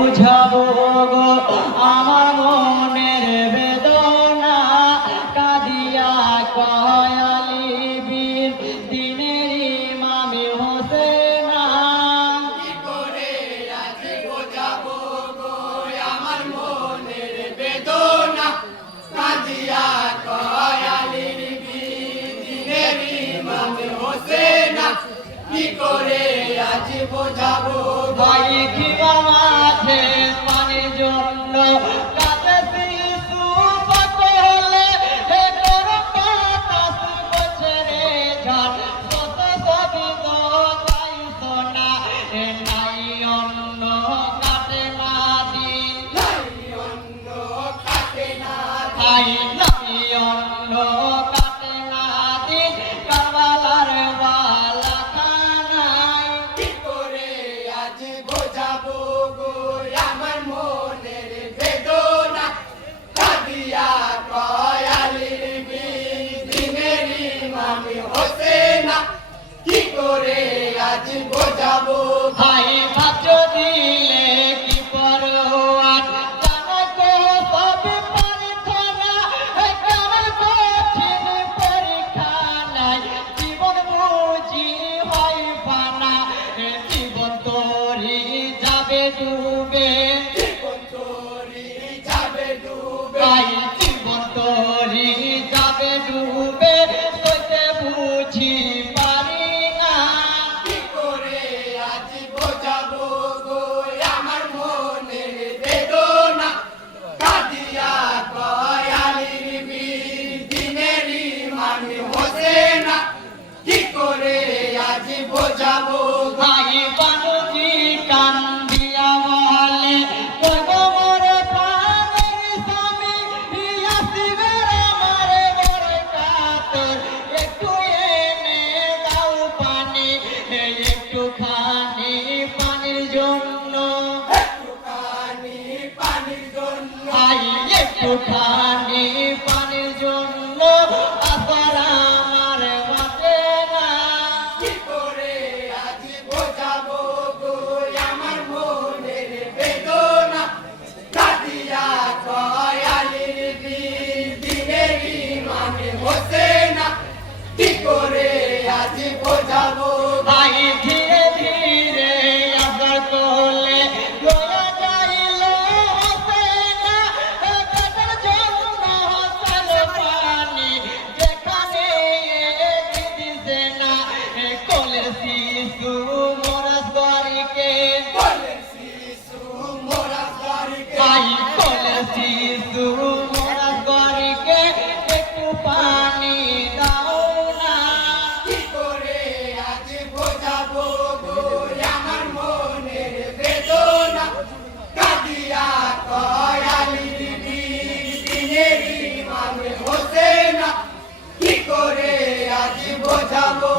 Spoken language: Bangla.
বুঝাবো গো আমার মনের বেদনা কাঁদিয়া কয় আলী বীর দিনের ইমাম হোসেনা কি করে আজ বোঝাবো গো আমার মনের বেদনা কাঁদিয়া কয় আলীর বীর দিনের ইমাম হোসেনা কি করে আজ বোঝাবো ভাই খিবা মাঠে পানির জন্য কাঁদে শিশু পাকলে হে গরম বাতাস বছরে ঝড় শত শবিত তাই সোনা এ নাই অন্য কাটে না দিন অন্য কাটে না তাই নাই অন্য কাটে না দিন কারবালার বালা খানায় কি করে আজ বোঝাবো গো আমার মনের বেদনা কাঁদিয়া কয় আলীর বীর দিনের ইমাম হোসেনা কি করে আজ বোঝাবো ভাই ভাত দিলে কি পরোয়ার জানা কো সব পরীক্ষা কেমন কঠিন পরীক্ষা নাই জীবন বুঝি হয় পানা জীবন তোরি যাবে ডুবে তোরি যাবে ডুবে ভাই জীবন তোরি যাবে ডুবে তোকে বুঝি পারি না কি করে আজ বোঝাবো গো আমার মনের বেদনা কাঁদিয়া কয় আলীর বীর দিনের ইমাম হোসেনা কি করে আজ বোঝাবো ভাই বানুজি কান্দিয়া বলে কইব মোর প্রাণের স্বামী ইয়াসিবের আমার বড় কাতর একটু এনে দাও পানি একটুখানি পানির জন্য একটুখানি পানির জন্য ভাই একটুখানি পানির জন্য আসর আমার বাঁচে না কি করে আজ বোঝাবো গো আমার মনের বেদনা কাঁদিয়া কয় আলীর বীর দিনের ইমাম হোসেনা কি করে আজ বোঝাবো ভাই ধীরে ধীরে আসর করলে লয়া যাইল হোসেনা পেটের জন্য চল পানি যেখানে দিদিছে না কোলের শিশু মোরা সরিকে বলে শিশু মোরা সরিকে ভাই কোলের শিশু মোরা সরিকে একটু পানি দাও না কি করে আজ বোঝাবো গো আমার মনের বেদনা কাঁদিয়া কয় আলীর বীর দিনের ইমাম হোসেনা কি করে আজ বোঝাবো